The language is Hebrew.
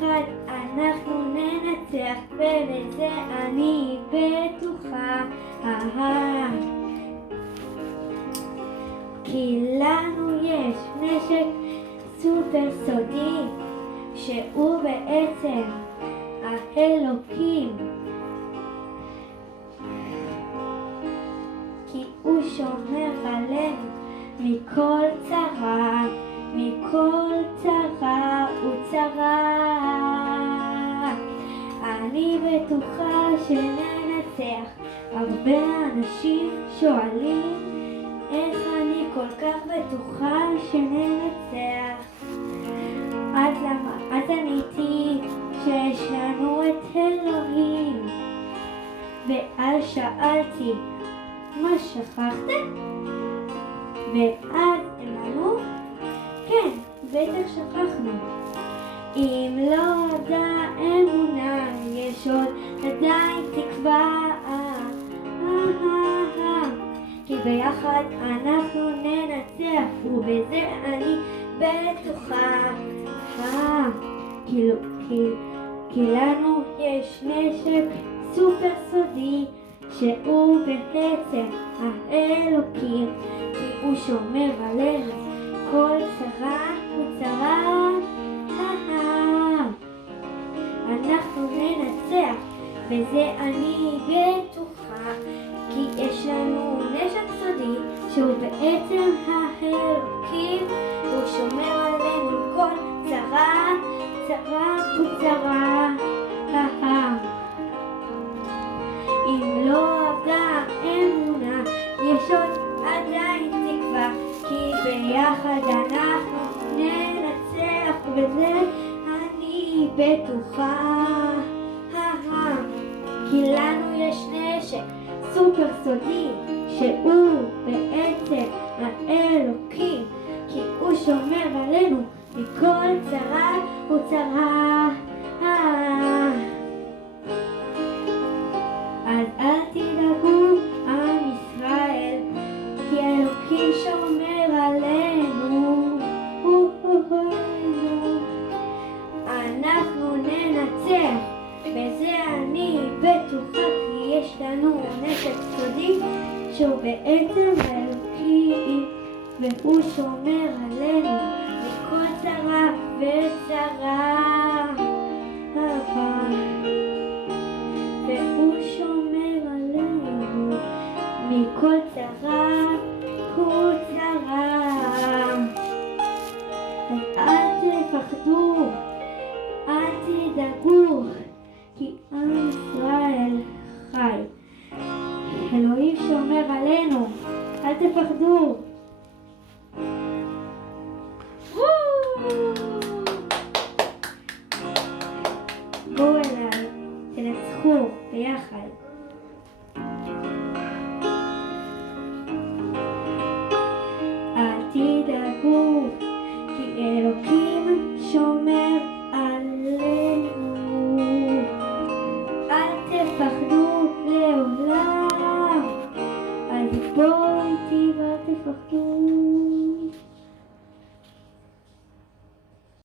ביחד אנחנו ננצח, ובזה אני בטוחה. כי לנו יש נשק סופר סודי, שהוא בעצם האלוקים. כי הוא שומר עלינו מכל צרה, מכל צרה וצרה. אני בטוחה שננצח. הרבה אנשים שואלים איך אני כל כך בטוחה שננצח. אז עניתי שיש לנו את אלוהים. ואז שאלתי, מה שכחתם? ואז הם ענו, כן, בטח שכחנו. אם לא עדה אמונה, יש עוד עדיין תקווה. כי ביחד אנחנו ננצח, ובזה אני בטוחה. כי לנו יש נשק סופר סודי, שהוא בעצם האלוקים. כי הוא שומר עלינו כל צרה וצרה. אנחנו ננצח, בזה אני בטוחה. כי יש לנו נשק סודי, שהוא בעצם האלוקים. הוא שומר עלינו כל צרה, צרה וצרה. אם לא עבדה אמונה, יש עוד עדיין תקווה. כי ביחד אנחנו ננצח, ובזה אני בטוחה. כי לנו יש נשק סופר סודי, שהוא בעצם האלוקים. כי הוא שומר עלינו מכל צרה וצרה. אז אל תדאגו עם ישראל, כי האלוקים שומר עלינו. אנחנו ננצח, בזה אני בטוחה. כי יש לנו נשק סודי, שהוא בעצם האלוקים. והוא שומר עלינו מכל צרה וצרה. והוא שומר עלינו מכל צרה וצרה. אז אל תפחדו, אל תדאגו, כי עם ישראל חי. אלוהים שומר עלינו, אל תפחדו. בואו אליי, תנצחו ביחד. אל תדאגו, כי אלוקים שומר עלינו. אל תפחדו לעולם. אז בואו איתי ואל תפחדו.